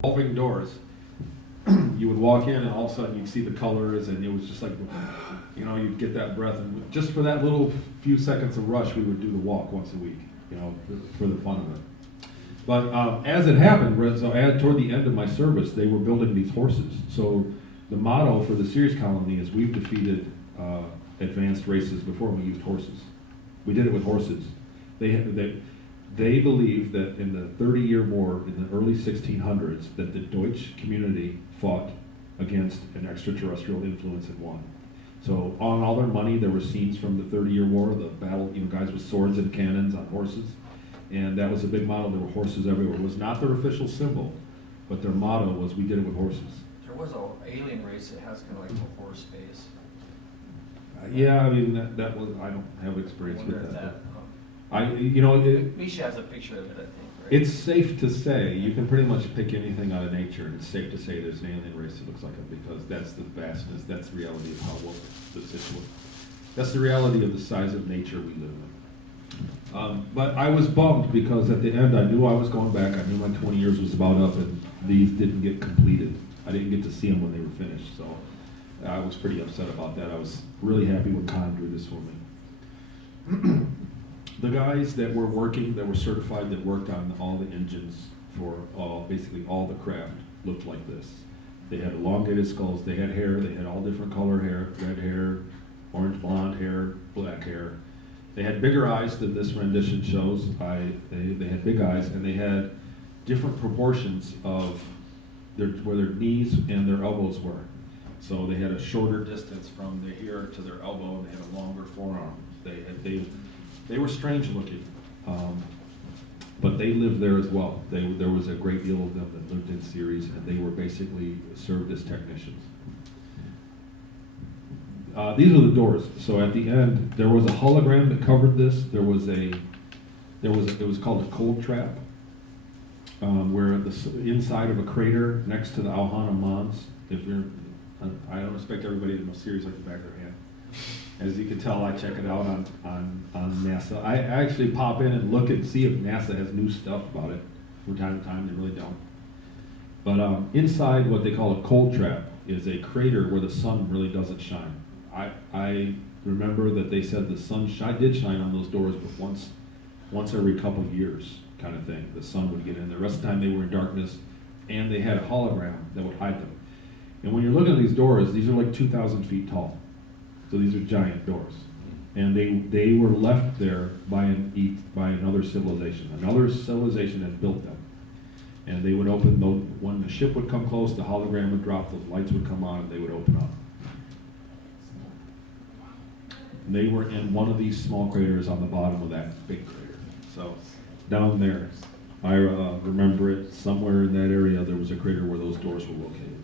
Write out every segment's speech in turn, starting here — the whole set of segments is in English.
revolving doors. You would walk in and all of a sudden you'd see the colors and it was just like, you'd get that breath. And just for that little few seconds of rush, we would do the walk once a week, for the fun of it. But as it happened, toward the end of my service, they were building these horses. So the motto for the Series colony is we've defeated advanced races before we used horses. We did it with horses. They believed that in the 30-year war in the early 1600s that the Deutsch community fought against an extraterrestrial influence and won. So on all their money there were scenes from the 30-year war, the battle, guys with swords and cannons on horses. And that was a big motto. There were horses everywhere. It was not their official symbol, but their motto was we did it with horses. There was an alien race that has kind of like a horse face. That was, I don't have experience with that. Misha has a picture of it, I think. Right? It's safe to say, you can pretty much pick anything out of nature, and it's safe to say there's an alien race that looks like it, because that's the vastness, that's the reality of how the situation. That's the reality of the size of nature we live in. But I was bummed because at the end I knew I was going back, I knew my 20 years was about up, and these didn't get completed. I didn't get to see them when they were finished, so I was pretty upset about that. I was really happy when Con drew this for me. The guys that were working, that were certified, that worked on all the engines for basically all the craft looked like this. They had elongated skulls, they had hair, they had all different color hair, red hair, orange blonde hair, black hair. They had bigger eyes than this rendition shows. They had big eyes, and they had different proportions of where their knees and their elbows were. So they had a shorter distance from their ear to their elbow, and they had a longer forearm. They were strange looking, but they lived there as well. There was a great deal of them that lived in Ceres, and they were basically served as technicians. These are the doors. So at the end, there was a hologram that covered this. It was called a cold trap, where the inside of a crater next to the Alhana Mons. I don't expect everybody to know Ceres like the back of their hand. As you can tell, I check it out on NASA. I actually pop in and look and see if NASA has new stuff about it. From time to time, they really don't. But inside what they call a cold trap is a crater where the sun really doesn't shine. I remember that they said the sun did shine on those doors, but once every couple of years kind of thing. The sun would get in. The rest of the time they were in darkness, and they had a hologram that would hide them. And when you're looking at these doors, these are like 2,000 feet tall. So these are giant doors, and they were left there by another civilization. Another civilization had built them, and they would open when the ship would come close, the hologram would drop, those lights would come on, and they would open up. And they were in one of these small craters on the bottom of that big crater. So down there, I remember it somewhere in that area. There was a crater where those doors were located.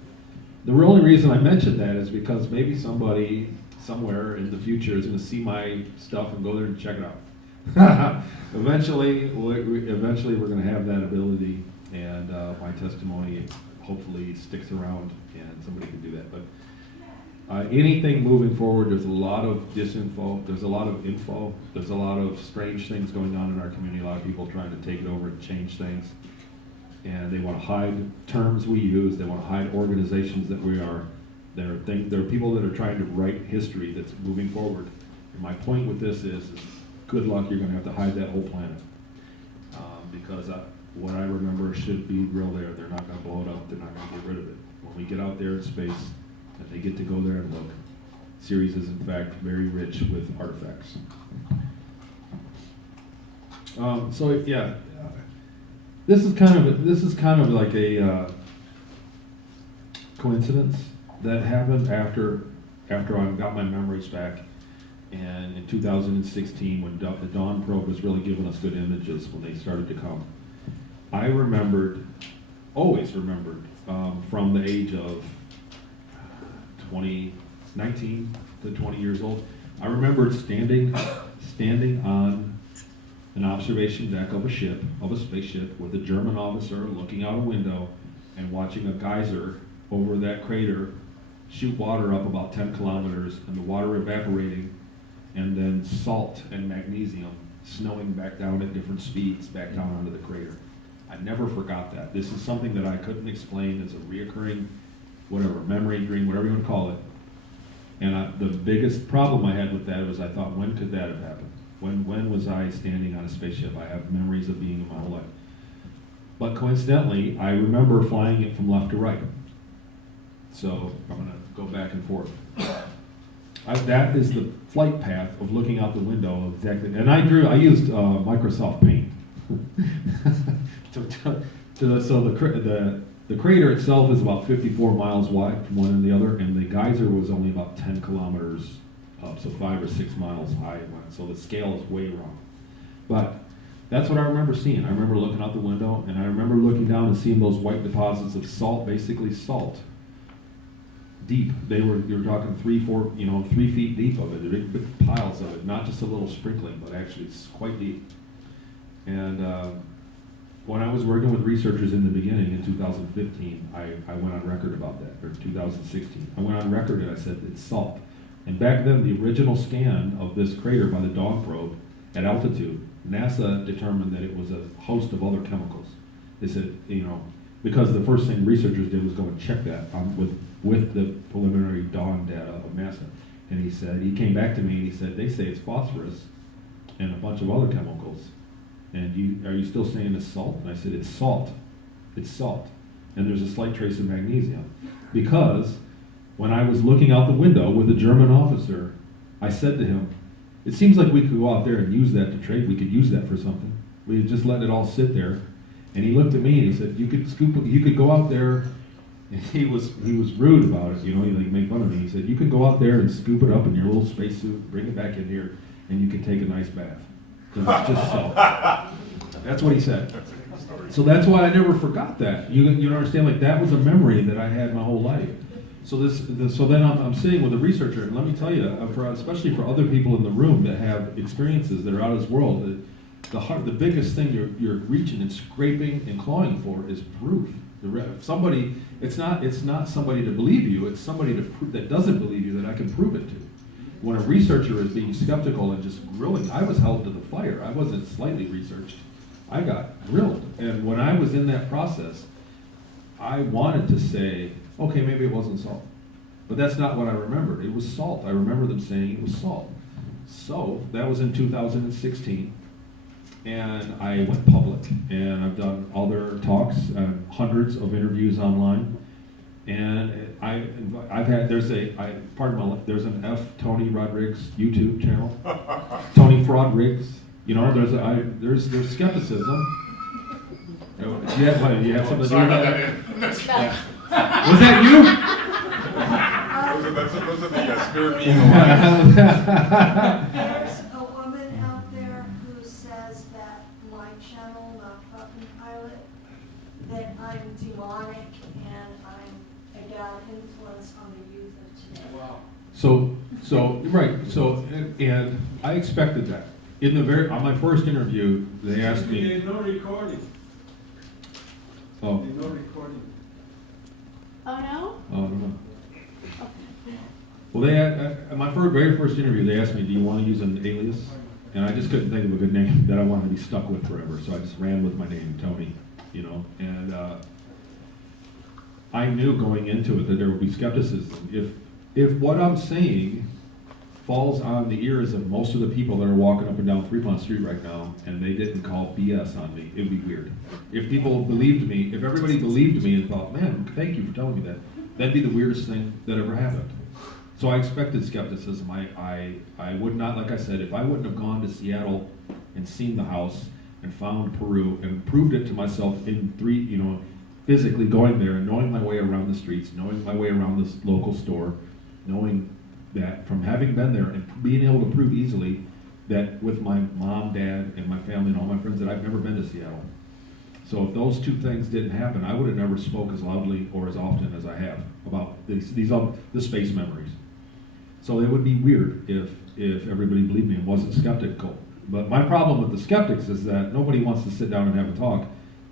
The only reason I mentioned that is because maybe somebody somewhere in the future is going to see my stuff and go there and check it out. Eventually we're going to have that ability, and my testimony hopefully sticks around and somebody can do that. But anything moving forward, there's a lot of disinfo, there's a lot of info, there's a lot of strange things going on in our community, a lot of people trying to take it over and change things. And they want to hide terms we use, they want to hide organizations that we are. There are people that are trying to write history that's moving forward. And my point with this is good luck, you're going to have to hide that whole planet. Because what I remember should be real there. They're not going to blow it up, they're not going to get rid of it. When we get out there in space, and they get to go there and look, Ceres is in fact very rich with artifacts. This is kind of like a coincidence that happened after I got my memories back, and in 2016 when the Dawn probe was really giving us good images when they started to come. I always remembered from the age of 19 to 20 years old, I remembered standing on an observation deck of a spaceship with a German officer looking out a window and watching a geyser over that crater shoot water up about 10 kilometers, and the water evaporating, and then salt and magnesium snowing back down at different speeds back down onto the crater. I never forgot that. This is something that I couldn't explain as a reoccurring, whatever, memory, dream, whatever you want to call it. And the biggest problem I had with that was I thought, when could that have happened? When was I standing on a spaceship? I have memories of being in my whole life. But coincidentally, I remember flying it from left to right. So I'm going to go back and forth. That is the flight path of looking out the window exactly. And I used Microsoft Paint. So the crater itself is about 54 miles wide from one and the other, and the geyser was only about 10 kilometers up, so 5 or 6 miles high it went. So the scale is way wrong. But that's what I remember seeing. I remember looking out the window, and I remember looking down and seeing those white deposits of salt, basically salt. Deep. You're talking 3 feet deep of it, big piles of it, not just a little sprinkling, but actually it's quite deep. And when I was working with researchers in the beginning in 2015, I went on record about that, or 2016. I went on record and I said it's salt. And back then, the original scan of this crater by the Dawn probe at altitude, NASA determined that it was a host of other chemicals. They said, because the first thing researchers did was go and check that with the preliminary Dawn data of NASA. And he came back to me and he said, they say it's phosphorus and a bunch of other chemicals. And are you still saying it's salt? And I said, it's salt. It's salt. And there's a slight trace of magnesium. Because when I was looking out the window with a German officer, I said to him, it seems like we could go out there and use that to trade. We could use that for something. We had just let it all sit there. And he looked at me and he said, you could go out there. And he was rude about it, he made fun of me. He said, you could go out there and scoop it up in your little spacesuit, bring it back in here, and you can take a nice bath. Because it's just salt. That's what he said. So that's why I never forgot that. You understand, like that was a memory that I had my whole life. So then I'm sitting with a researcher, and let me tell you, especially for other people in the room that have experiences that are out of this world, the biggest thing you're reaching and scraping and clawing for is proof. It's not somebody to believe you. It's somebody that doesn't believe you that I can prove it to. When a researcher is being skeptical and just grilling, I was held to the fire. I wasn't slightly researched. I got grilled. And when I was in that process, I wanted to say, okay, maybe it wasn't salt. But that's not what I remembered. It was salt. I remember them saying it was salt. So that was in 2016. And I went public, and I've done other talks, hundreds of interviews online, and there's an F. Tony Rodrigues YouTube channel, Tony Rodrigues. There's skepticism. You have something to do with that? Yeah. Was that you? Those are the spirit beings. There's a woman out there who says that my channel, not Fucking Pilot, that I'm demonic and I'm a bad influence on the youth of today. Wow. And I expected that. On my first interview, they asked me. There's no recording. Oh. There's no recording. Oh no? Oh, no. Well, at my very first interview, they asked me, do you want to use an alias? And I just couldn't think of a good name that I wanted to be stuck with forever, so I just ran with my name, Tony, And I knew going into it that there would be skepticism. If what I'm saying falls on the ears of most of the people that are walking up and down Fremont Street right now, and they didn't call BS on me, it would be weird. If people believed me, if everybody believed me and thought, man, thank you for telling me that, that'd be the weirdest thing that ever happened. So I expected skepticism. I would not, like I said, if I wouldn't have gone to Seattle and seen the house and found Peru and proved it to myself physically going there and knowing my way around the streets, knowing my way around this local store, knowing that from having been there and being able to prove easily that with my mom, dad, and my family and all my friends that I've never been to Seattle. So if those two things didn't happen, I would have never spoke as loudly or as often as I have about the space memories. So it would be weird if everybody believed me and wasn't skeptical. But my problem with the skeptics is that nobody wants to sit down and have a talk.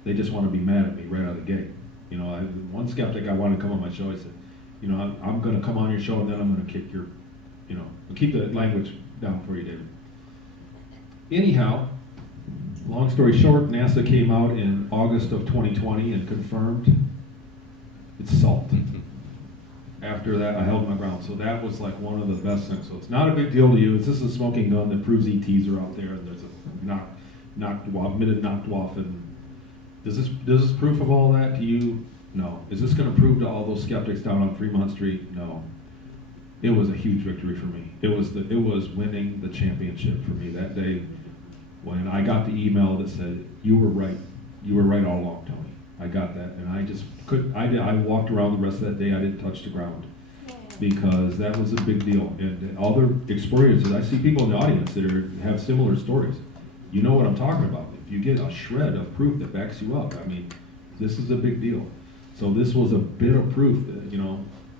They just want to be mad at me right out of the gate. One skeptic I wanted to come on my show, I said, I'm going to come on your show and then I'm going to kick your, I'll keep the language down for you, David. Anyhow, Long story short, NASA came out in August of 2020 and confirmed it's salt. After that, I held my ground. So that was like one of the best things. So it's not a big deal to you. It's just a smoking gun that proves ETs are out there, and there's a admitted knocked off. And does this proof of all that to you? No. Is this going to prove to all those skeptics down on Fremont Street? No. It was a huge victory for me. It was winning the championship for me that day when I got the email that said, "You were right. You were right all along, Tony." I got that, and I just couldn't. I walked around the rest of that day. I didn't touch the ground because that was a big deal. And other experiences, I see people in the audience that have similar stories. You know what I'm talking about. If you get a shred of proof that backs you up, I mean, this is a big deal. So this was a bit of proof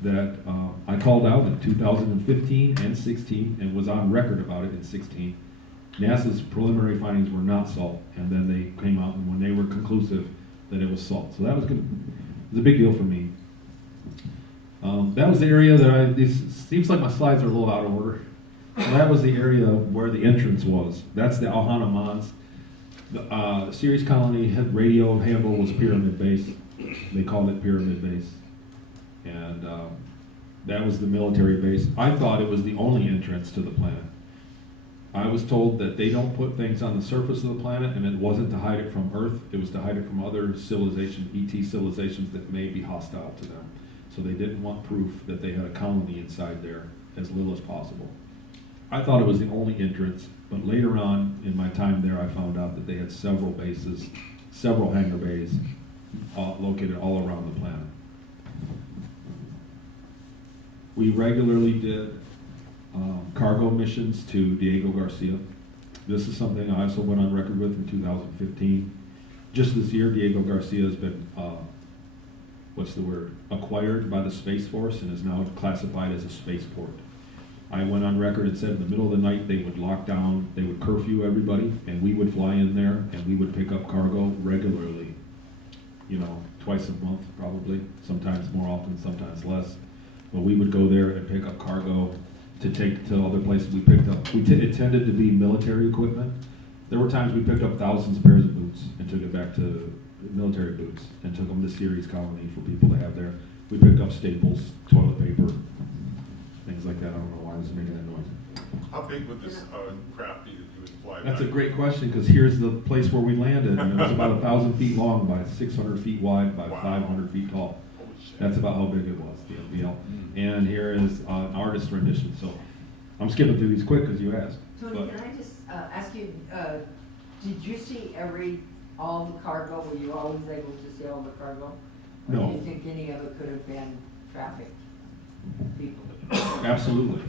that I called out in 2015 and 16 and was on record about it in 16. NASA's preliminary findings were not salt, and then they came out and when they were conclusive that it was salt. So that was good. It was a big deal for me. That was the area that it seems like my slides are a little out of order. So that was the area where the entrance was. That's the Ohana Mons. The Ceres Colony head radio handle was Pyramid Base. They called it Pyramid Base. And that was the military base. I thought it was the only entrance to the planet. I was told that they don't put things on the surface of the planet, and it wasn't to hide it from Earth. It was to hide it from other civilizations, ET civilizations that may be hostile to them. So they didn't want proof that they had a colony inside there, as little as possible. I thought it was the only entrance, but later on in my time there, I found out that they had several bases, several hangar bays, located all around the planet. We regularly did cargo missions to Diego Garcia. This is something I also went on record with in 2015. Just this year, Diego Garcia has been, acquired by the Space Force and is now classified as a spaceport. I went on record and said in the middle of the night they would lock down, they would curfew everybody, and we would fly in there and we would pick up cargo regularly. Twice a month probably, sometimes more often, sometimes less. But we would go there and pick up cargo to take to other places we picked up. It tended to be military equipment. There were times we picked up thousands of pairs of boots and took it back to military boots and took them to Ceres Colony for people to have there. We picked up staples, toilet paper, things like that. I don't know why I was making that noise. How big would this craft be that you would fly? That's by? a great question, because here's the place where we landed, and it was about 1,000 feet long by 600 feet wide by Wow. 500 feet tall. Holy shit. That's about how big it was, the LBL. And here is an artist rendition. So I'm skipping through these quick because you asked. Tony, But- can I just ask you, did you see all the cargo? Were you always able to see all the cargo? Or No. do you think any of it could have been trafficked people? Absolutely.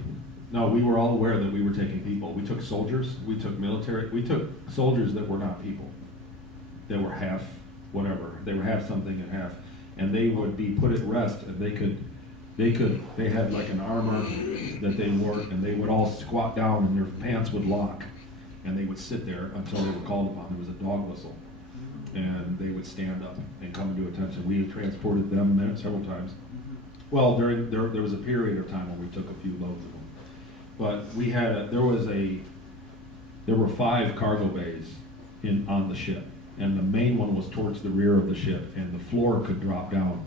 No, we were all aware that we were taking people. We took soldiers, we took military, we took soldiers that were not people. They were half whatever. They were half something and half. And they would be put at rest, and they had like an armor that they wore, and they would all squat down and their pants would lock. And they would sit there until they were called upon. There was a dog whistle. And they would stand up and come to attention. We transported them several times. Well, there was a period of time when we took a few loads of them. But we had there were 5 cargo bays on the ship. And the main one was towards the rear of the ship, and the floor could drop down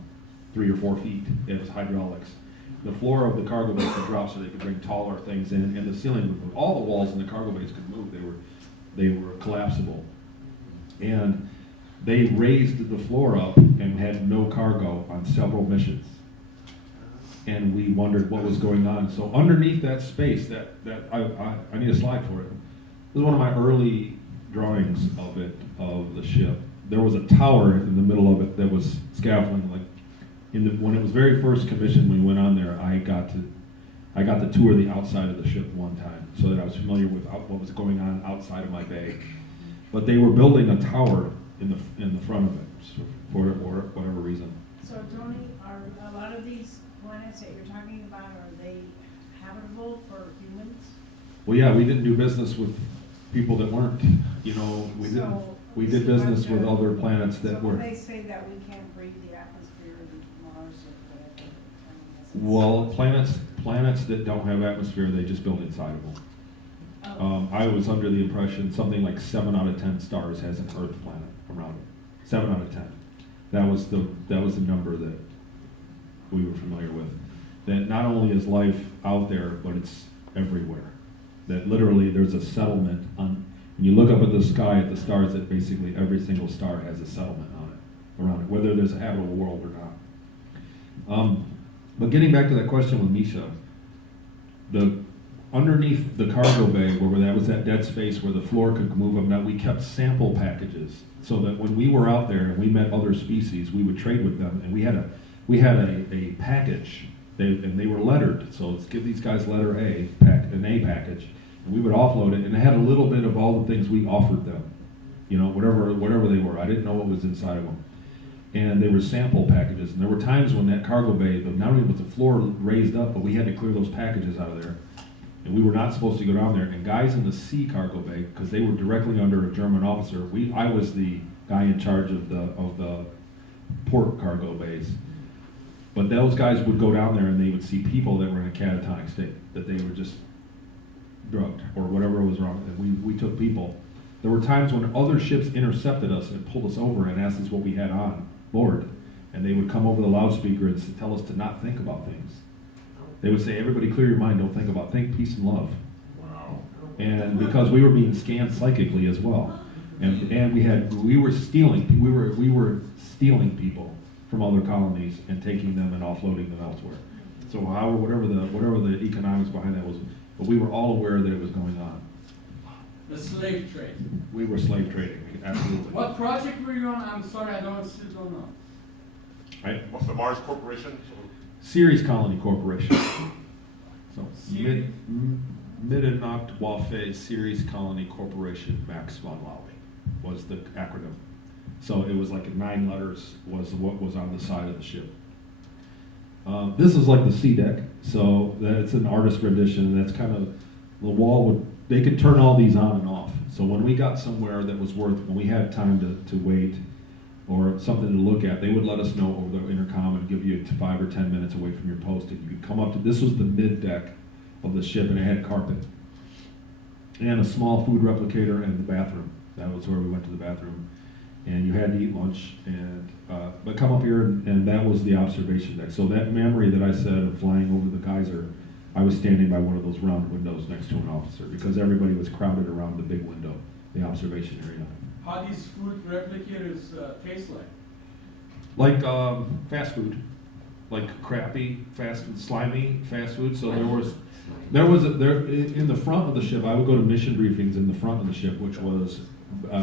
3 or 4 feet. It was hydraulics. The floor of the cargo bay could drop so they could bring taller things in, and the ceiling would move. All the walls in the cargo bays could move. They were collapsible. And they raised the floor up and had no cargo on several missions. And we wondered what was going on. So underneath that space, I need a slide for it. This is one of my early drawings of the ship. There was a tower in the middle of it that was scaffolding. When it was very first commissioned, when we went on there, I got to tour the outside of the ship one time, so that I was familiar with what was going on outside of my bay. But they were building a tower in the front of it for whatever reason. So Tony, are a lot of these planets that you're talking about, are they habitable for humans? Well, yeah, we didn't do business with people that weren't. We did business with other planets that so were. they say that we can't breathe the atmosphere of Mars or whatever. Well, planets that don't have atmosphere, they just build inside of them. Oh, I was under the impression something like 7 out of 10 stars has an Earth planet around it. 7 out of 10. That was the number that we were familiar with. That not only is life out there, but it's everywhere. That literally there's a settlement on. When you look up at the sky at the stars, that basically every single star has a settlement on it, around it, whether there's a habitable world or not. But getting back to that question with Misha, underneath the cargo bay, where that was that dead space where the floor could move up, now we kept sample packages so that when we were out there and we met other species, we would trade with them, and we had a package, and they were lettered. So let's give these guys letter A, an A package, and we would offload it, and it had a little bit of all the things we offered them, whatever they were. I didn't know what was inside of them. And they were sample packages, and there were times when that cargo bay, not only was the floor raised up, but we had to clear those packages out of there, and we were not supposed to go down there. And guys in the C cargo bay, because they were directly under a German officer, I was the guy in charge of the port cargo bays. But those guys would go down there and they would see people that were in a catatonic state, that they were just drugged or whatever was wrong. And we took people. There were times when other ships intercepted us and pulled us over and asked us what we had on board, and they would come over the loudspeaker and tell us to not think about things. They would say, "Everybody clear your mind, don't think about, think peace and love." Wow. And because we were being scanned psychically as well, and we were stealing people from other colonies and taking them and offloading them elsewhere. So whatever the economics behind that was, but we were all aware that it was going on. The slave trade. We were slave trading, absolutely. What project were you on? I'm sorry, still don't know. The Mars Corporation? Ceres Colony Corporation. So Ceres? Middennacht Waffe Ceres Colony Corporation Max von Laue was the acronym. So it was like 9 letters was what was on the side of the ship. This is like the sea deck, so that's an artist rendition, and that's kind of the wall they could turn all these on and off. So when we got somewhere that was when we had time to wait or something to look at, they would let us know over the intercom and give you 5 or 10 minutes away from your post, and you could come up to, this was the mid deck of the ship, and it had carpet and a small food replicator and the bathroom. That was where we went to the bathroom, and you had to eat lunch, and but come up here, and that was the observation deck. So that memory that I said of flying over the geyser, I was standing by one of those round windows next to an officer because everybody was crowded around the big window, the observation area. How these food replicators taste like? Like fast food, like crappy fast food, slimy fast food. So there was in the front of the ship. I would go to mission briefings in the front of the ship, which was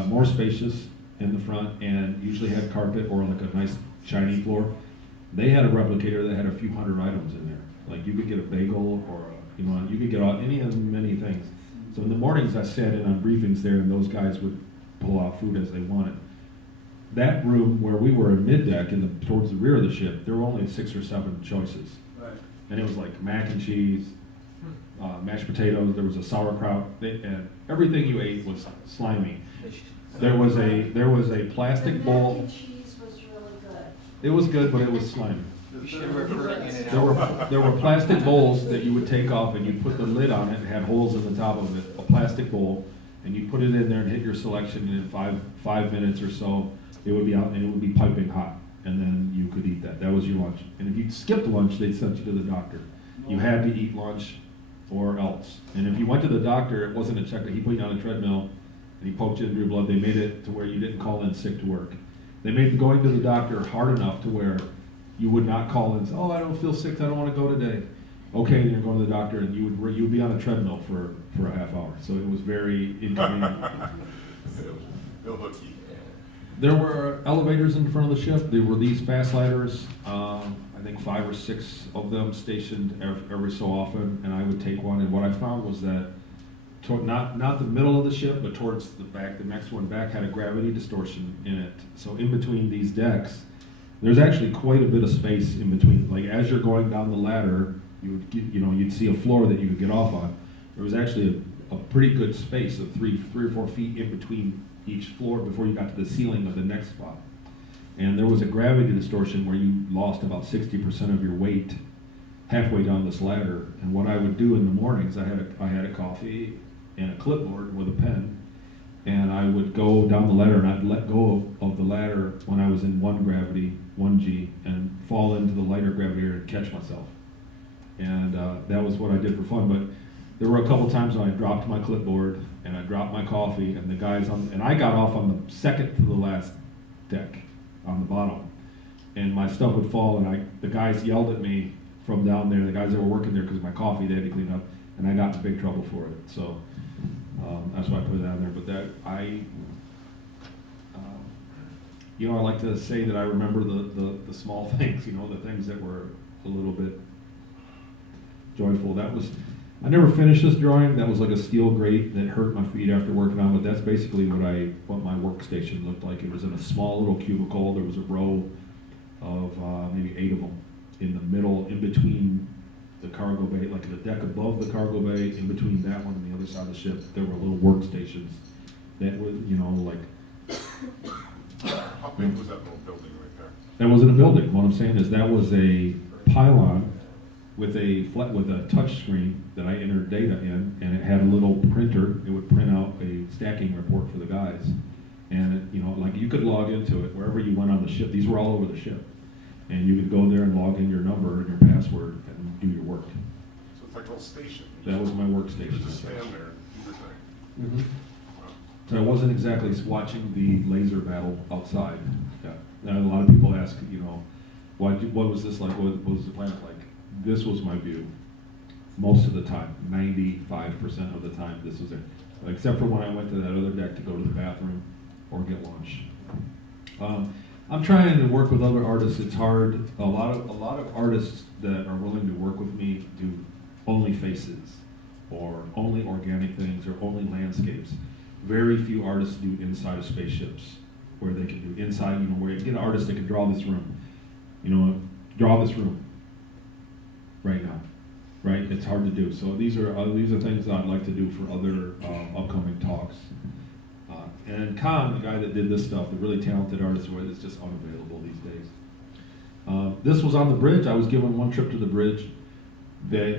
more spacious in the front and usually had carpet or like a nice shiny floor. They had a replicator that had a few hundred items in there. Like you could get a bagel or you could get any of many things. So in the mornings I sat in on briefings there, and those guys would pull out food as they wanted. That room where we were in mid-deck towards the rear of the ship, there were only 6 or 7 choices. Right. And it was like mac and cheese, mashed potatoes, there was a sauerkraut, and everything you ate was slimy. There was a plastic bowl. The mac and cheese was really good. It was good, but it was slimy. You should refer it in and out. There were plastic bowls that you would take off, and you put the lid on it, and had holes in the top of it, a plastic bowl, and you put it in there and hit your selection, and in five minutes or so, it would be out, and it would be piping hot, and then you could eat that. That was your lunch. And if you skipped lunch, they'd send you to the doctor. You had to eat lunch or else. And if you went to the doctor, it wasn't a checkup. He put you on a treadmill, and he poked you into your blood. They made it to where you didn't call in sick to work. They made going to the doctor hard enough to where you would not call and say, "Oh, I don't feel sick, I don't want to go today." Okay, and you're going to the doctor, and you would be on a treadmill for a half hour. So it was very inconvenient. Bill Hookie. There were elevators in front of the ship. There were these fast ladders, I think 5 or 6 of them stationed every so often, and I would take one. And what I found was that not the middle of the ship, but towards the back, the next one back had a gravity distortion in it. So in between these decks, there's actually quite a bit of space in between. Like as you're going down the ladder, you'd see a floor that you could get off on. There was actually a pretty good space of 3 or 4 feet in between each floor before you got to the ceiling of the next spot. And there was a gravity distortion where you lost about 60% of your weight halfway down this ladder. And what I would do in the mornings, I had a coffee, and a clipboard with a pen, and I would go down the ladder, and I'd let go of the ladder when I was in 1 gravity, 1G, and fall into the lighter gravity area and catch myself. And that was what I did for fun. But there were a couple times when I dropped my clipboard and I dropped my coffee, and the guys and I got off on the second to the last deck on the bottom, and my stuff would fall, and the guys yelled at me from down there. The guys that were working there, because of my coffee, they had to clean up, and I got in big trouble for it. So that's why I put it down there. But that you know, I like to say that I remember the small things, you know, the things that were a little bit joyful. I never finished this drawing. That was like a steel grate that hurt my feet after working on, but that's basically what my workstation looked like. It was in a small little cubicle. There was a row of maybe 8 of them in the middle, in between the cargo bay, like the deck above the cargo bay, in between that one and the other side of the ship. There were little workstations that were, you know, like. How big was that little building right there? That wasn't a building. What I'm saying is that was a pylon with a touch screen that I entered data in, and it had a little printer. It would print out a stacking report for the guys, and it, you know, like you could log into it wherever you went on the ship. These were all over the ship, and you could go there and log in your number and your password and do your work. So it's like a little station. That was my You workstation. could just stand there and do your thing. Mhm. Wow. So I wasn't exactly watching the laser battle outside. Yeah. Now, a lot of people ask, you know, what was this like? What was the planet like? This was my view. Most of the time, 95% of the time, this was it. Except for when I went to that other deck to go to the bathroom or get lunch. I'm trying to work with other artists. It's hard. A lot of artists that are willing to work with me do only faces, or only organic things, or only landscapes. Very few artists do inside of spaceships, where they can do inside, you know, where you get an artist that can draw this room, you know, draw this room right now, right? It's hard to do. So these are things that I'd like to do for other upcoming talks. And Khan, the guy that did this stuff, the really talented artist, is just unavailable these days. This was on the bridge. I was given one trip to the bridge.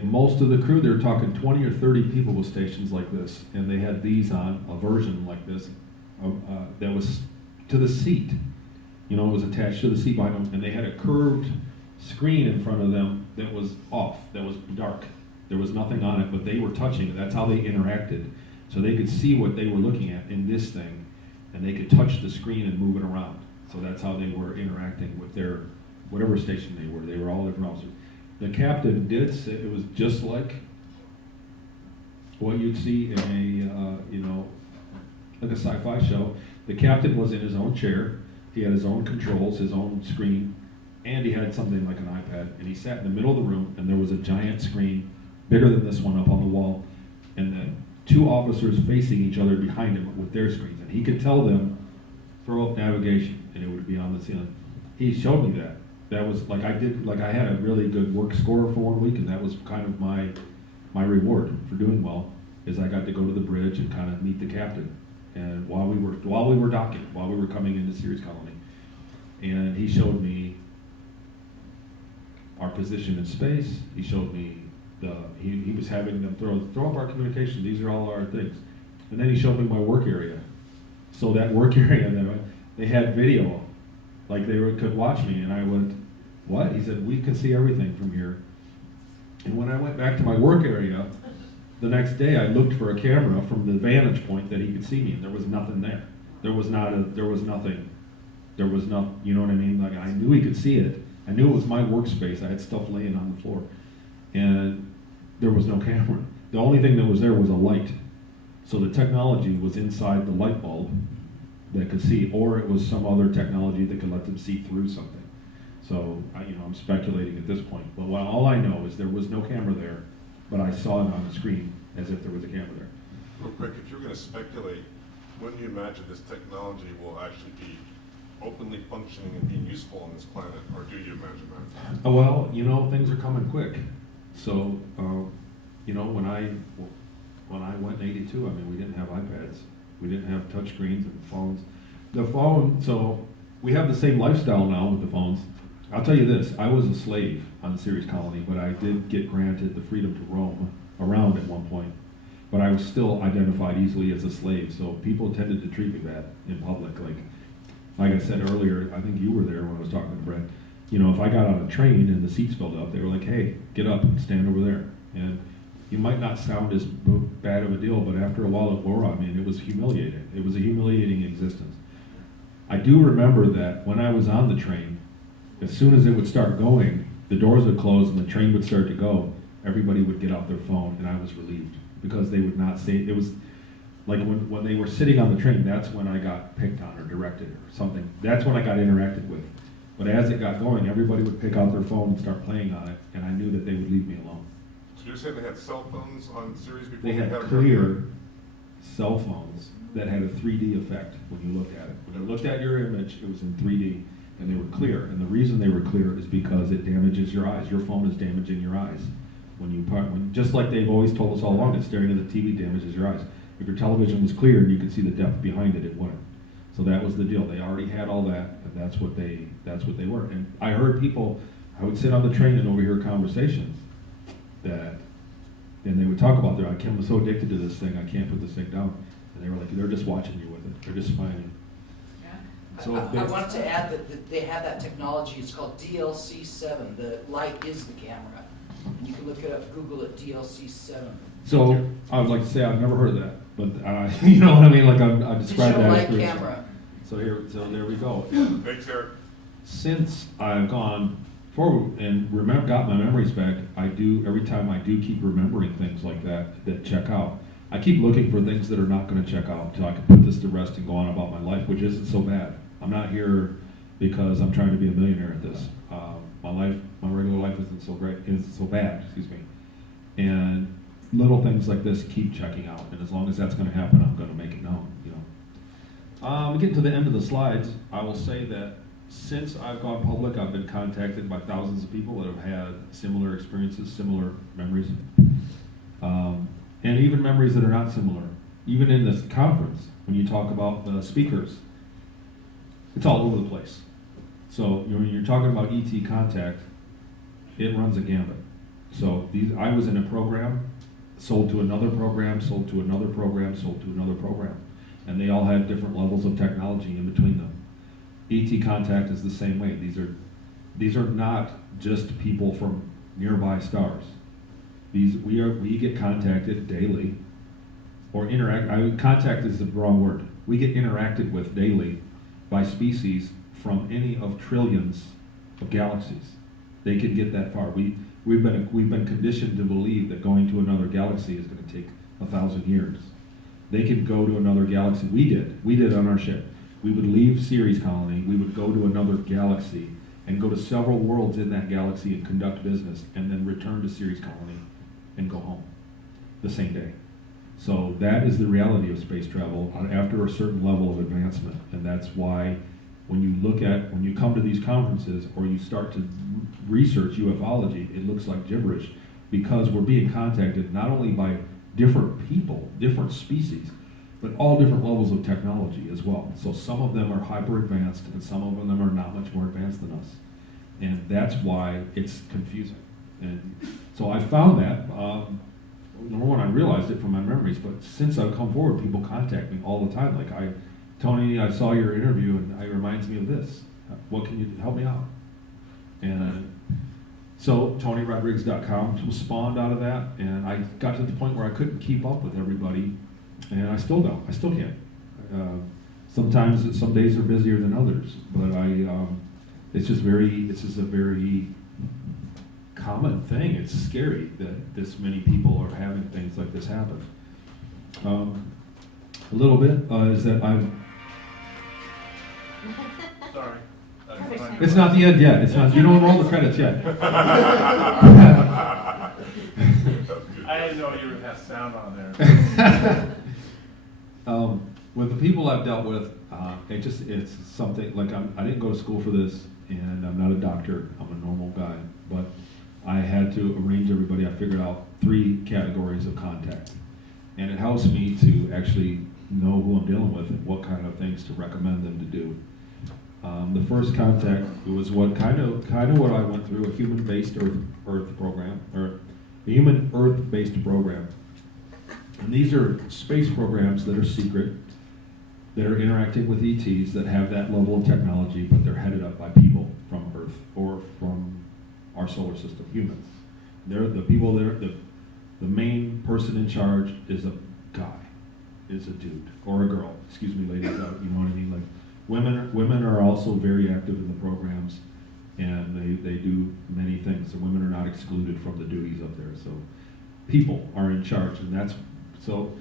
Most of the crew, they were talking 20 or 30 people with stations like this, and they had these on, a version like this, that was to the seat. You know, it was attached to the seat behind them, and they had a curved screen in front of them that was off, that was dark. There was nothing on it, but they were touching it. That's how they interacted. So they could see what they were looking at in this thing, and they could touch the screen and move it around. So that's how they were interacting with their, whatever station they were. They were all different officers. The captain did say it was just like what you'd see in a, you know, like a sci-fi show. The captain was in his own chair. He had his own controls, his own screen, and he had something like an iPad. And he sat in the middle of the room, and there was a giant screen, bigger than this one, up on the wall, and then 2 officers facing each other behind him with their screens. And he could tell them, throw up navigation, and it would be on the ceiling. He showed me that. That was like I had a really good work score for 1 week, and that was kind of my reward for doing well, is I got to go to the bridge and kind of meet the captain. And while we were docking, while we were coming into Ceres Colony, and he showed me our position in space. He showed me he was having them throw up our communication. These are all our things. And then he showed me my work area. So that work area, they had video, like they could watch me. And I went, what? He said, we can see everything from here. And when I went back to my work area, the next day I looked for a camera from the vantage point that he could see me, and there was nothing there. There was nothing, you know what I mean? Like, I knew he could see it. I knew it was my workspace. I had stuff laying on the floor. And there was no camera. The only thing that was there was a light. So the technology was inside the light bulb that could see, or it was some other technology that could let them see through something. So, I'm speculating at this point. But all I know is there was no camera there, but I saw it on the screen as if there was a camera there. Real quick, if you're going to speculate, when do you imagine this technology will actually be openly functioning and being useful on this planet, or do you imagine that? Well, things are coming quick. So, when I went in '82, we didn't have iPads, we didn't have touch screens and phones. So we have the same lifestyle now with the phones. I'll tell you this: I was a slave on Ceres Colony, but I did get granted the freedom to roam around at one point. but I was still identified easily as a slave. So people tended to treat me bad in public. Like I said earlier, I think you were there when I was talking to Brett. You know, if I got on a train and the seats filled up, they were like, "Hey, get up and stand over there." And you might not sound as bad of a deal, but after a while it wore on me, and it was humiliating. It was a humiliating existence. I do remember that when I was on the train, as soon as it would start going, the doors would close and the train would start to go, everybody would get out their phone, and I was relieved, because they would not say, it was like when they were sitting on the train, that's when I got picked on or directed or something. That's when I got interacted with. But as it got going, everybody would pick out their phone and start playing on it, and I knew that they would leave me alone. So you're saying they had cell phones on series before? They had clear cell phones that had a 3D effect when you looked at it. When you looked at your image, it was in 3D, and they were clear. And the reason they were clear is because it damages your eyes. Your phone is damaging your eyes. Just like they've always told us all along, that staring at the TV damages your eyes. If your television was clear and you could see the depth behind it, it wouldn't. So that was the deal. They already had all that, and that's what they were. And I heard people, I would sit on the train and overhear conversations and they would talk about I'm so addicted to this thing, I can't put this thing down. And they were like, they're just watching you with it. They're just smiling. So I wanted to add that they have that technology. It's called DLC7. The light is the camera. And you can look it up, Google it, DLC7. So I would like to say I've never heard of that, but you know what I mean? Like I described Digital that. light as camera. So there we go. Thanks, Eric. Since I've gone forward and got my memories back, every time I do keep remembering things like that check out. I keep looking for things that are not going to check out until I can put this to rest and go on about my life, which isn't so bad. I'm not here because I'm trying to be a millionaire at this. My regular life isn't so bad, excuse me. And little things like this keep checking out, and as long as that's going to happen, I'm going to make it known. Getting to the end of the slides, I will say that since I've gone public, I've been contacted by thousands of people that have had similar experiences, similar memories, and even memories that are not similar. Even in this conference, when you talk about the speakers, it's all over the place. So when you're talking about ET contact, it runs a gambit. So I was in a program, sold to another program, sold to another program, sold to another program. And they all had different levels of technology in between them. ET contact is the same way. These are not just people from nearby stars. We get contacted daily, or contact is the wrong word. We get interacted with daily by species from any of trillions of galaxies. They can get that far. We've been conditioned to believe that going to another galaxy is going to take 1,000 years. They could go to another galaxy. We did on our ship. We would leave Ceres Colony, we would go to another galaxy and go to several worlds in that galaxy and conduct business, and then return to Ceres Colony and go home the same day. So that is the reality of space travel after a certain level of advancement, and that's why when you come to these conferences or you start to research ufology, it looks like gibberish, because we're being contacted not only by different people, different species, but all different levels of technology as well. So some of them are hyper advanced and some of them are not much more advanced than us. And that's why it's confusing. And so I found that, number one, I realized it from my memories, but since I've come forward, people contact me all the time. Like, Tony, I saw your interview and it reminds me of this. What can you help me out? And so TonyRodrigues.com was spawned out of that, and I got to the point where I couldn't keep up with everybody, and I still don't. I still can't. Sometimes some days are busier than others, but it's just a very common thing. It's scary that this many people are having things like this happen. A little bit is that Sorry. It's not the end yet. It's not. You don't roll the credits yet. I didn't know you would have sound on there. With the people I've dealt with, it's something like I didn't go to school for this, and I'm not a doctor. I'm a normal guy, but I had to arrange everybody. I figured out 3 categories of contact, and it helps me to actually know who I'm dealing with and what kind of things to recommend them to do. The first contact was what kind of what I went through, a human-based Earth program, or a human Earth-based program. And these are space programs that are secret, that are interacting with ETs, that have that level of technology, but they're headed up by people from Earth or from our solar system, humans. They're the people that are, the main person in charge is a guy, is a dude, or a girl, excuse me ladies, you know what I mean? Like women are also very active in the programs, and they do many things. The women are not excluded from the duties up there, so people are in charge, and that's, so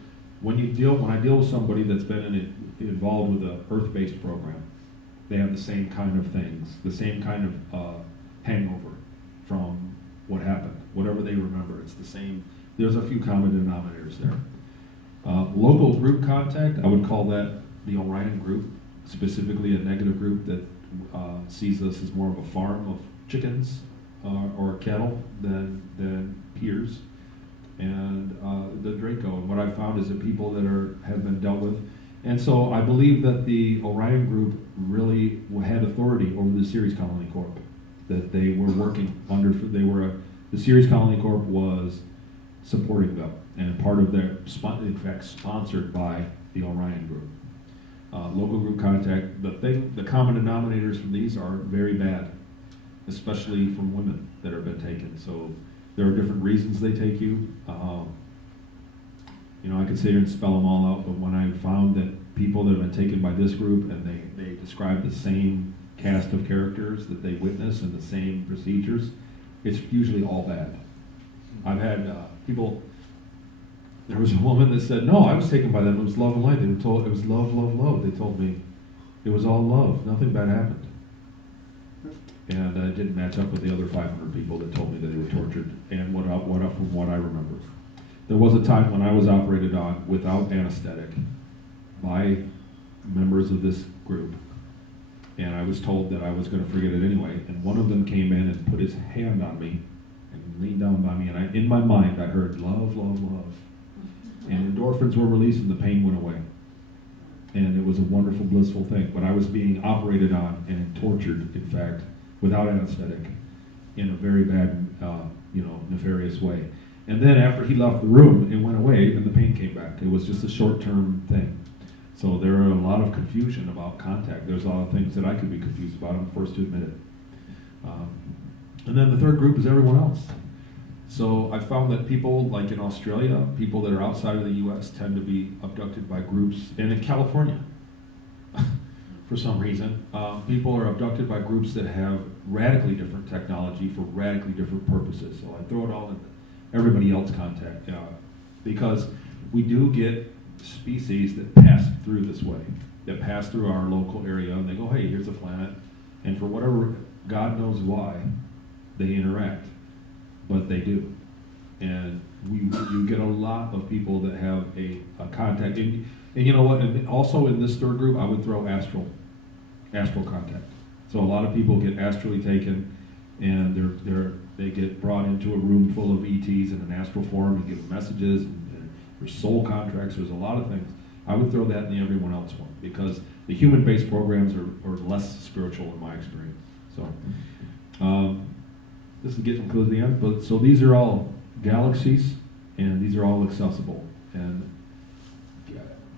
when I deal with somebody that's been involved with an Earth-based program, they have the same kind of things, the same kind of hangover from what happened, whatever they remember. It's the same. There's a few common denominators there. Local group contact, I would call that the Orion group, specifically a negative group that sees us as more of a farm of chickens or cattle than peers. And the Draco, and what I found is that people that have been dealt with, and so I believe that the Orion group really had authority over the Ceres Colony Corp, that they were working under. The Ceres Colony Corp was supporting them, and part of their, in fact, sponsored by the Orion group. Local group contact. The common denominators from these are very bad, especially from women that have been taken. So there are different reasons they take you. I could sit here and spell them all out, but when I found that people that have been taken by this group and they describe the same cast of characters that they witness and the same procedures, it's usually all bad. I've had people, there was a woman that said, no, I was taken by them, it was love and light. They were told it was love, love, love. They told me it was all love, nothing bad happened. And it didn't match up with the other 500 people that told me that they were tortured, and from what I remember. There was a time when I was operated on without anesthetic by members of this group, and I was told that I was going to forget it anyway, and one of them came in and put his hand on me and leaned down by me, and in my mind I heard love, love, love. And endorphins were released and the pain went away. And it was a wonderful, blissful thing, but I was being operated on and tortured, in fact, without anesthetic, in a very bad, nefarious way. And then after he left the room, it went away and the pain came back. It was just a short-term thing. So there are a lot of confusion about contact. There's a lot of things that I could be confused about. I'm the first to admit it. And then the third group is everyone else. So I found that people, like in Australia, people that are outside of the U.S. tend to be abducted by groups, and in California, for some reason, people are abducted by groups that have radically different technology for radically different purposes. So I throw it all in everybody else contact, because we do get species that pass through this way, that pass through our local area, and they go, hey, here's a planet, and for whatever, God knows why, they interact, but they do. And you get a lot of people that have a contact, and you know what, and also in this third group, I would throw astral contact. So a lot of people get astrally taken, and they get brought into a room full of ETs in an astral form and give them messages, and there's soul contracts, there's a lot of things. I would throw that in the everyone else one, because the human-based programs are less spiritual in my experience. So this is getting close to the end, but so these are all galaxies, and these are all accessible. And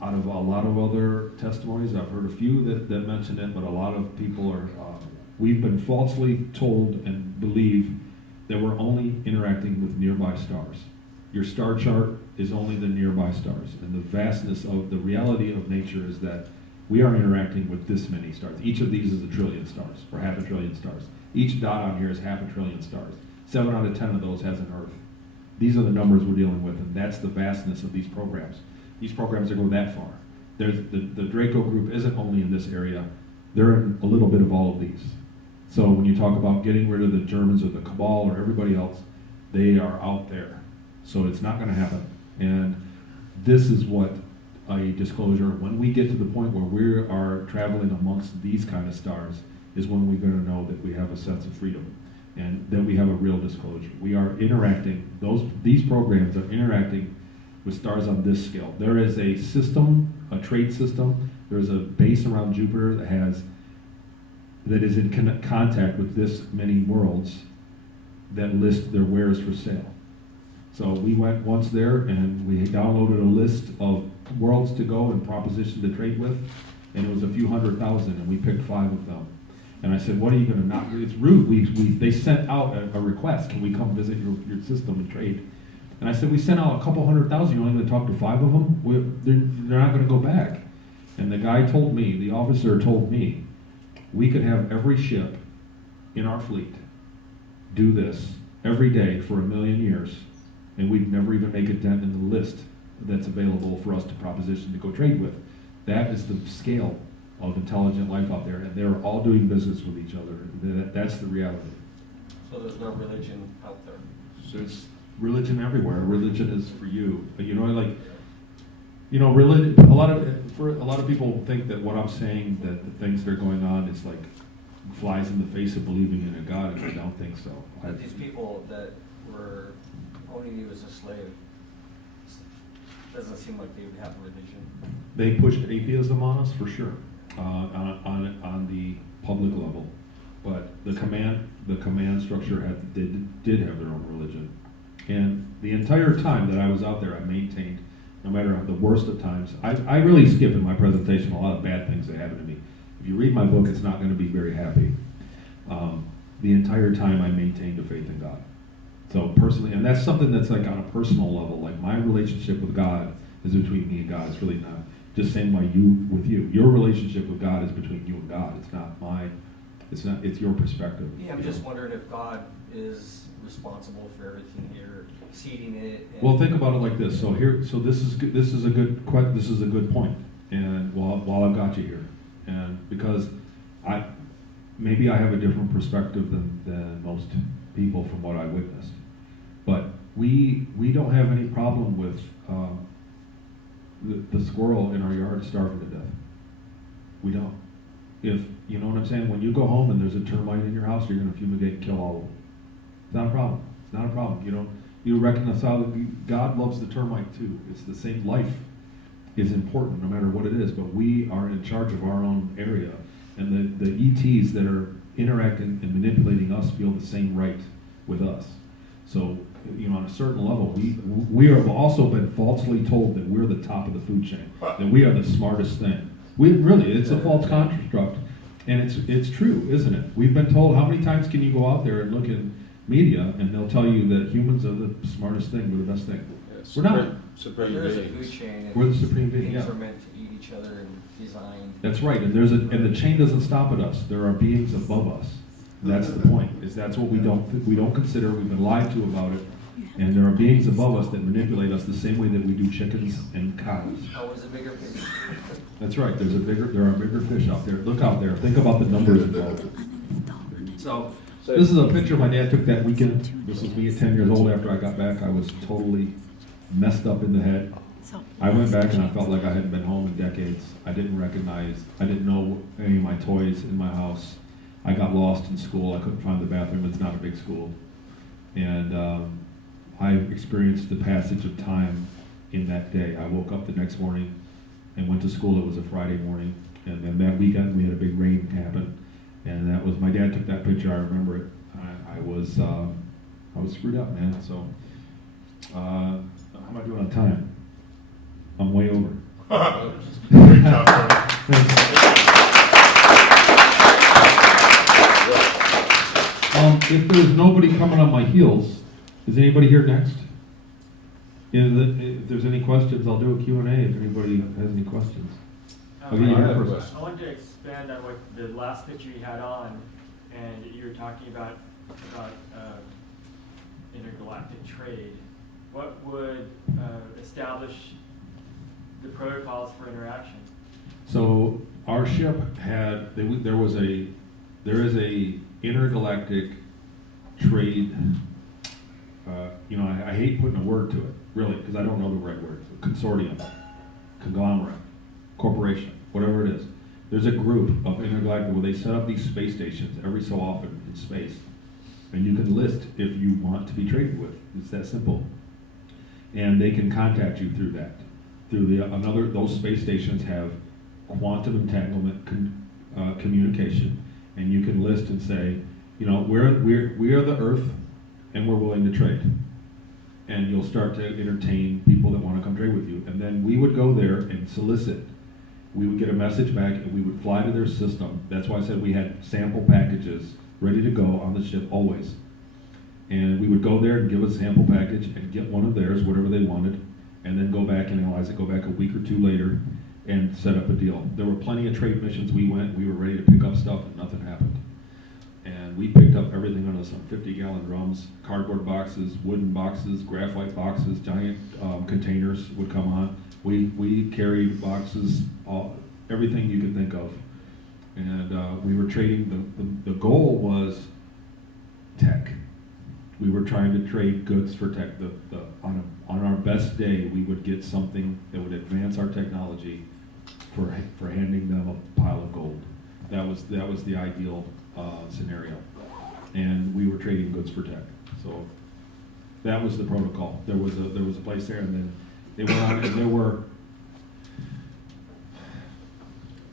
out of a lot of other testimonies, I've heard a few that mention it, but a lot of people are, we've been falsely told and believe that we're only interacting with nearby stars. Your star chart is only the nearby stars, and the vastness of the reality of nature is that we are interacting with this many stars. Each of these is a trillion stars, or half a trillion stars. Each dot on here is half a trillion stars. 7 out of 10 of those has an Earth. These are the numbers we're dealing with, and that's the vastness of these programs. These programs are going that far. The Draco group isn't only in this area. They're in a little bit of all of these. So when you talk about getting rid of the Germans or the cabal or everybody else, they are out there. So it's not going to happen. And this is what a disclosure, when we get to the point where we are traveling amongst these kind of stars, is when we're going to know that we have a sense of freedom and that we have a real disclosure. We are interacting, these programs are interacting with stars on this scale. There is a system, a trade system, there's a base around Jupiter that is in contact with this many worlds that list their wares for sale. So we went once there and we downloaded a list of worlds to go and proposition to trade with, and it was a few 100,000, and we picked 5 of them. And I said, what are you going to not do? It's rude. They sent out a request. Can we come visit your system and trade? And I said, we sent out a couple 100,000. You're only going to talk to 5 of them? They're not going to go back. And the guy told me, the officer told me, we could have every ship in our fleet do this every day for 1,000,000 years, and we'd never even make a dent in the list that's available for us to proposition to go trade with. That is the scale of intelligent life out there, and they're all doing business with each other. That's the reality. So there's no religion out there. So it's religion everywhere. Religion is for you. You know, like, you know, religion. A lot of people think that what I'm saying, that the things that are going on, is like flies in the face of believing in a God, and I don't think so. But these people that were owning you as a slave, doesn't seem like they would have a religion. They pushed atheism on us for sure, on the public level, but the command structure did have their own religion, and the entire time that I was out there, I maintained, no matter the worst of times. I really skip in my presentation a lot of bad things that happened to me. If you read my book, it's not going to be very happy. The entire time I maintained a faith in God. So personally, and that's something that's like on a personal level, like my relationship with God is between me and God. It's really not just same way you with you. Your relationship with God is between you and God. It's not mine. It's your perspective. Yeah, I'm just wondering if God is responsible for everything here, seeding it. And Well, think about it like this. So this is a good point. And while I've got you here, and because maybe I have a different perspective than most people from what I witnessed, but we don't have any problem with the squirrel in our yard starving to death. We don't. If you know what I'm saying, when you go home and there's a termite in your house, you're going to fumigate and kill all of them. It's not a problem. It's not a problem. You reconcile that God loves the termite too. It's the same. Life is important no matter what it is, but we are in charge of our own area, and the ETs that are interacting and manipulating us feel the same right with us. So, on a certain level, we have also been falsely told that we're the top of the food chain, that we are the smartest thing. It's a false construct, and it's true, isn't it? We've been told, how many times can you go out there and look in media, and they'll tell you that humans are the smartest thing, we're the best thing. Yes, We're not. Supreme there's a beings. food chain, and We're the supreme being, things yeah. are meant to eat each other and designed. That's right, and the chain doesn't stop at us. There are beings above us. That's the point. That's what we don't consider. We've been lied to about it, and there are beings above us that manipulate us the same way that we do chickens and cows. Always a bigger fish. That's right. There are bigger fish out there. Look out there. Think about the numbers involved. So this is a picture my dad took that weekend. This was me at 10 years old. After I got back, I was totally messed up in the head. I went back and I felt like I hadn't been home in decades. I didn't know any of my toys in my house. I got lost in school. I couldn't find the bathroom. It's not a big school. And I experienced the passage of time in that day. I woke up the next morning and went to school. It was a Friday morning. And then that weekend we had a big rain happen. And that was, my dad took that picture. I remember it. I was screwed up, man. So how am I doing on time? I'm way over. Great job, Tony. If there's nobody coming on my heels, is anybody here next? If there's any questions, I'll do a Q&A if anybody has any questions. I'll get you here first. I wanted to expand on what the last picture you had on, and you were talking about intergalactic trade. What would establish the protocols for interaction? So our ship had there is a intergalactic trade. I hate putting a word to it, really, because I don't know the right word. Consortium, conglomerate, corporation, whatever it is. There's a group of intergalactic where they set up these space stations every so often in space, and you can list if you want to be traded with. It's that simple, and they can contact you through that. Those space stations have quantum entanglement communication, and you can list and say, we are the Earth, and we're willing to trade. and you'll start to entertain people that want to come trade with you. And then we would go there and solicit. We would get a message back, and we would fly to their system. That's why I said we had sample packages ready to go on the ship always. And we would go there and give a sample package and get one of theirs, whatever they wanted, and then go back and analyze it, go back a week or two later and set up a deal. There were plenty of trade missions we went, we were ready to pick up stuff, and nothing happened. And we picked up everything under some 50-gallon drums, cardboard boxes, wooden boxes, graphite boxes, giant containers would come on. We carried boxes, everything you could think of. And we were trading, the goal was tech. We were trying to trade goods for tech. On our best day, we would get something that would advance our technology for handing them a pile of gold. That was the ideal scenario. And we were trading goods for tech. So that was the protocol. There was a place there, and then they went on, and there were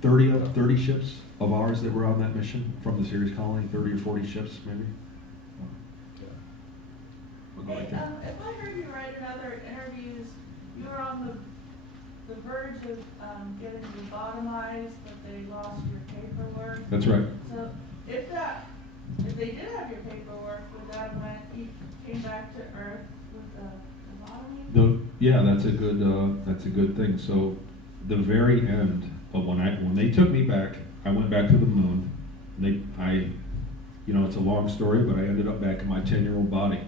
30 ships of ours that were on that mission from the Ceres colony, 30 or 40 ships maybe. Hey, if I heard you right in other interviews, you were on the verge of getting lobotomized, but they lost your paperwork. That's right. So if they did have your paperwork, would that have meant you came back to Earth with a lobotomy? Yeah, that's a good thing. So the very end of when they took me back, I went back to the moon. It's a long story, but I ended up back in my 10-year-old body.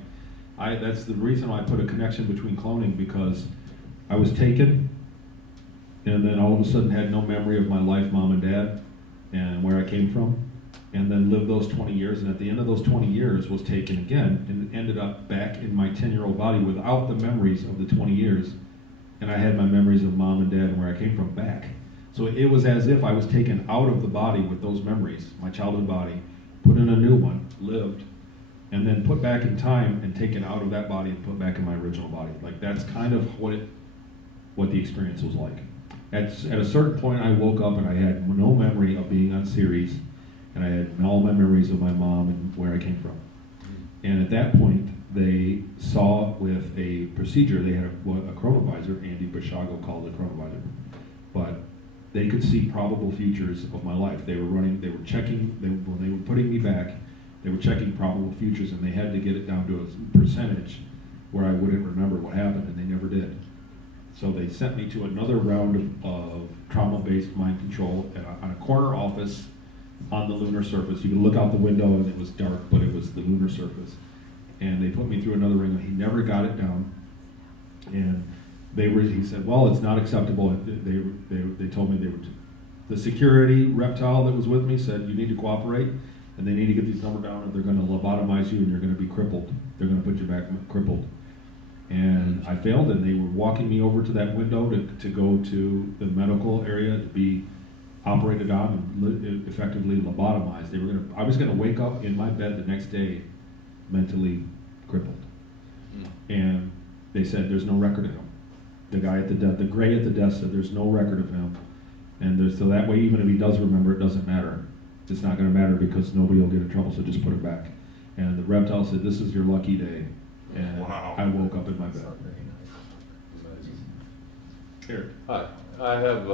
That's the reason I put a connection between cloning, because I was taken and then all of a sudden had no memory of my life, mom and dad, and where I came from, and then lived those 20 years, and at the end of those 20 years was taken again and ended up back in my 10-year-old body without the memories of the 20 years, and I had my memories of mom and dad and where I came from back. So it was as if I was taken out of the body with those memories, my childhood body, put in a new one, lived, and then put back in time and taken out of that body and put back in my original body. Like, that's kind of what the experience was like. At a certain point, I woke up and I had no memory of being on Ceres, and I had all my memories of my mom and where I came from. And at that point, they saw with a procedure, they had a chronovisor, Andy Bashago called it a chronovisor, but they could see probable futures of my life. When they were putting me back, they were checking probable futures, and they had to get it down to a percentage where I wouldn't remember what happened, and they never did. So they sent me to another round of trauma-based mind control on a corner office on the lunar surface. You could look out the window and it was dark, but it was the lunar surface. And they put me through another ring, and he never got it down. And he said, well, it's not acceptable. They told me the security reptile that was with me said, you need to cooperate, and they need to get these numbers down, and they're going to lobotomize you, and you're going to be crippled. They're going to put you back crippled. And I failed, and they were walking me over to that window to go to the medical area to be operated on and effectively lobotomized. I was going to wake up in my bed the next day mentally crippled. And they said there's no record of him. The guy at the gray at the desk said there's no record of him. And so that way, even if he does remember, it doesn't matter. It's not going to matter because nobody will get in trouble, so just put it back. And the reptile said, this is your lucky day. And Wow. I woke up in my bed. Here. Hi, I have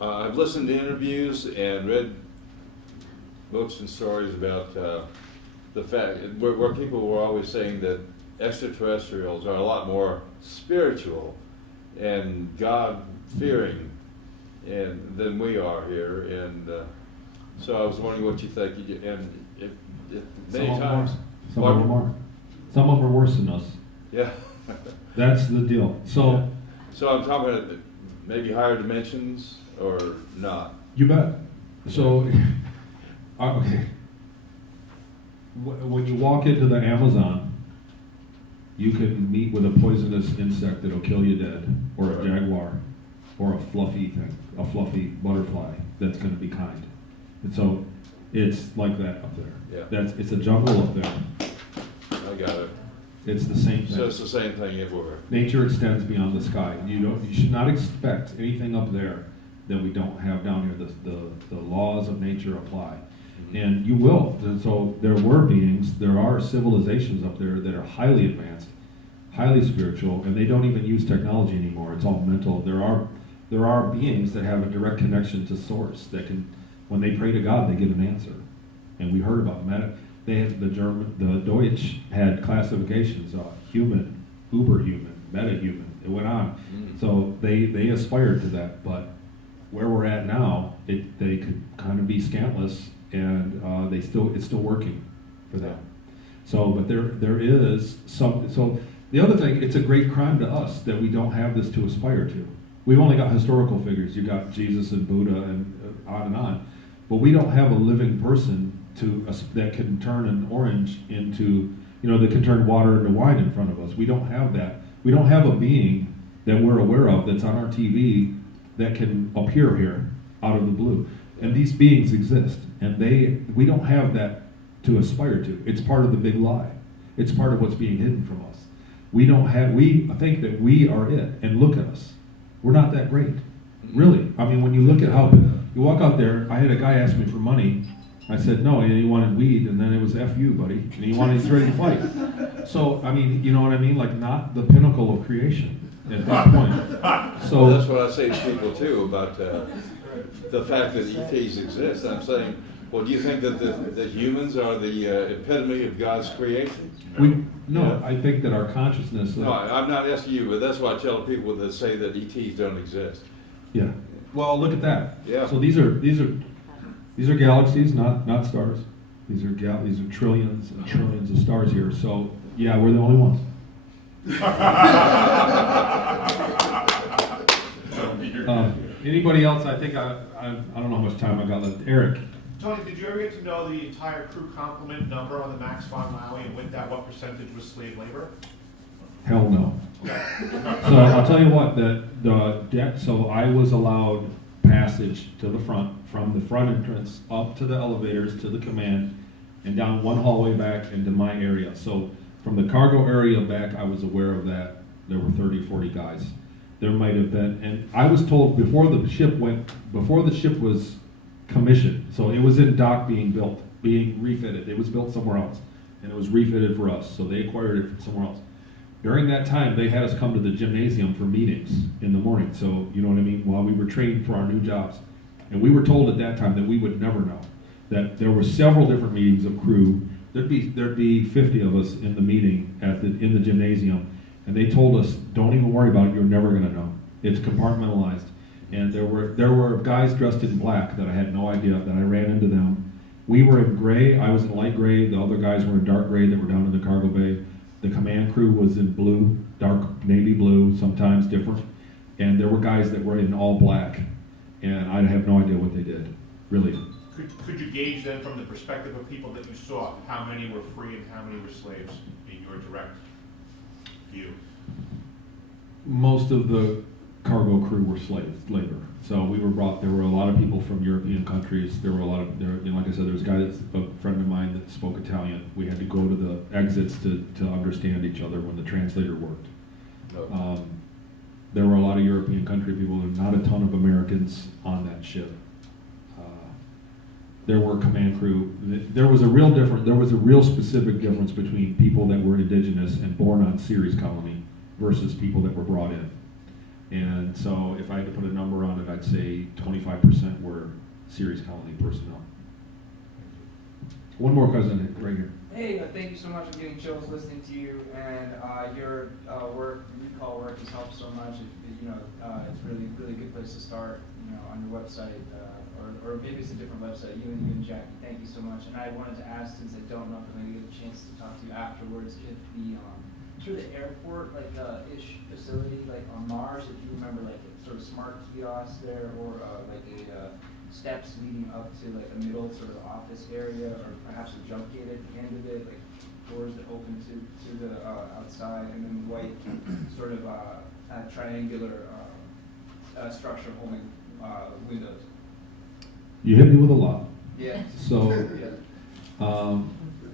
I've listened to interviews and read books and stories about the fact where people were always saying that extraterrestrials are a lot more spiritual and God-fearing than we are here, and so I was wondering what you think. And if many times, Some of them are. Some of them are worse than us. yeah. That's the deal. So, So I'm talking about maybe higher dimensions or not. you bet. So, okay. When you walk into the Amazon, you can meet with a poisonous insect that'll kill you dead, or a jaguar, or a fluffy butterfly that's going to be kind. And so, it's like that up there. Yeah. It's a jungle up there. I got it. It's the same thing. So it's the same thing everywhere. Nature extends beyond the sky. You should not expect anything up there that we don't have down here. The laws of nature apply. And you will. And so there were beings, there are civilizations up there that are highly advanced, highly spiritual, and they don't even use technology anymore. It's all mental. There are beings that have a direct connection to source that can, when they pray to God, they get an answer. And we heard about they had the Deutsch had classifications: human, uberhuman, metahuman. It went on. So they aspired to that, but where we're at now, they could kind of be scantless, and it's still working for them. So, but there is some. So the other thing, it's a great crime to us that we don't have this to aspire to. We've only got historical figures. You got Jesus and Buddha and on, but we don't have a living person that can turn an orange into, that can turn water into wine in front of us. We don't have that. We don't have a being that we're aware of that's on our TV that can appear here out of the blue. And these beings exist, and we don't have that to aspire to. It's part of the big lie. It's part of what's being hidden from us. We think that we are it, and look at us. We're not that great, really. I mean, when you look at how you walk out there, I had a guy ask me for money. I said no, and he wanted weed, and then it was F you, buddy, and he's ready to fight. So, I mean, you know what I mean? Like, not the pinnacle of creation at that point. So that's what I say to people too about the fact that ETs exist. I'm saying, well, do you think that the humans are the epitome of God's creation? I think that our consciousness. No, I'm not asking you, but that's what I tell people that say that ETs don't exist. Yeah. Well, look at that. Yeah. So these are galaxies, not stars. These are trillions and trillions of stars here. So yeah, we're the only ones. Anybody else? I think I don't know how much time I got left. Eric. Tony, did you ever get to know the entire crew complement number on the Max von Laue, and with that, what percentage was slave labor? Hell no. So I'll tell you what, so I was allowed passage to the front, from the front entrance up to the elevators to the command, and down one hallway back into my area. So from the cargo area back, I was aware of that. There were 30, 40 guys. There might have been, and I was told before the ship was commissioned, so it was in dock being refitted. It was built somewhere else, and it was refitted for us, so they acquired it from somewhere else. During that time, they had us come to the gymnasium for meetings in the morning, so you know what I mean, while we were training for our new jobs. And we were told at that time that we would never know, that there were several different meetings of crew. There'd be 50 of us in the meeting in the gymnasium, and they told us, don't even worry about it, you're never gonna know. It's compartmentalized. And there were guys dressed in black that I had no idea, that I ran into them. We were in gray, I was in light gray, the other guys were in dark gray that were down in the cargo bay. The command crew was in blue, dark navy blue, sometimes different. And there were guys that were in all black, and I have no idea what they did, really. Could you gauge then from the perspective of people that you saw, how many were free and how many were slaves in your direct view? Most of the cargo crew were labor. So we were there were a lot of people from European countries. There were a lot of, like I said, there was a guy a friend of mine that spoke Italian. We had to go to the exits to understand each other when the translator worked. There were a lot of European country people and not a ton of Americans on that ship. There were command crew. There was a real specific difference between people that were indigenous and born on Ceres colony versus people that were brought in. And so if I had to put a number on it, I'd say 25% were Ceres colony personnel. One more question right here. Hey, thank you so much for getting chills listening to you, and your recall work has helped so much. It's really good place to start, on your website, or maybe it's a different website. You and Jackie, thank you so much. And I wanted to ask, since I don't know if I'm going to get a chance to talk to you afterwards, if the airport, ish facility, like on Mars, if you remember, like a sort of smart kiosk there, or steps leading up to like a middle sort of office area, or perhaps a jump gate at the end of it, like doors that open to the outside, and then white sort of triangular structure holding windows. You hit me with a lot. Yeah. So,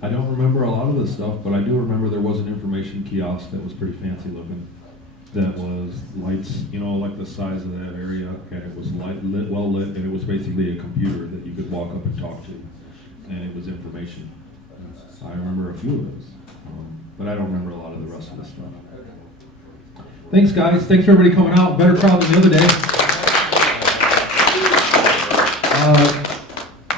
I don't remember a lot of this stuff, but I do remember there was an information kiosk that was pretty fancy looking. That was lights, like the size of that area, and it was well lit, and it was basically a computer that you could walk up and talk to. and it was information. I remember a few of those, but I don't remember a lot of the rest of the stuff. Thanks, guys. Thanks for everybody coming out. Better crowd than the other day.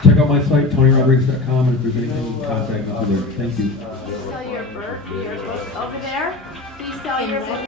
Check out my site, TonyRodrigues.com, and if there's anything, contact me over there. Thank you. Please sell your book over there. Please sell your book.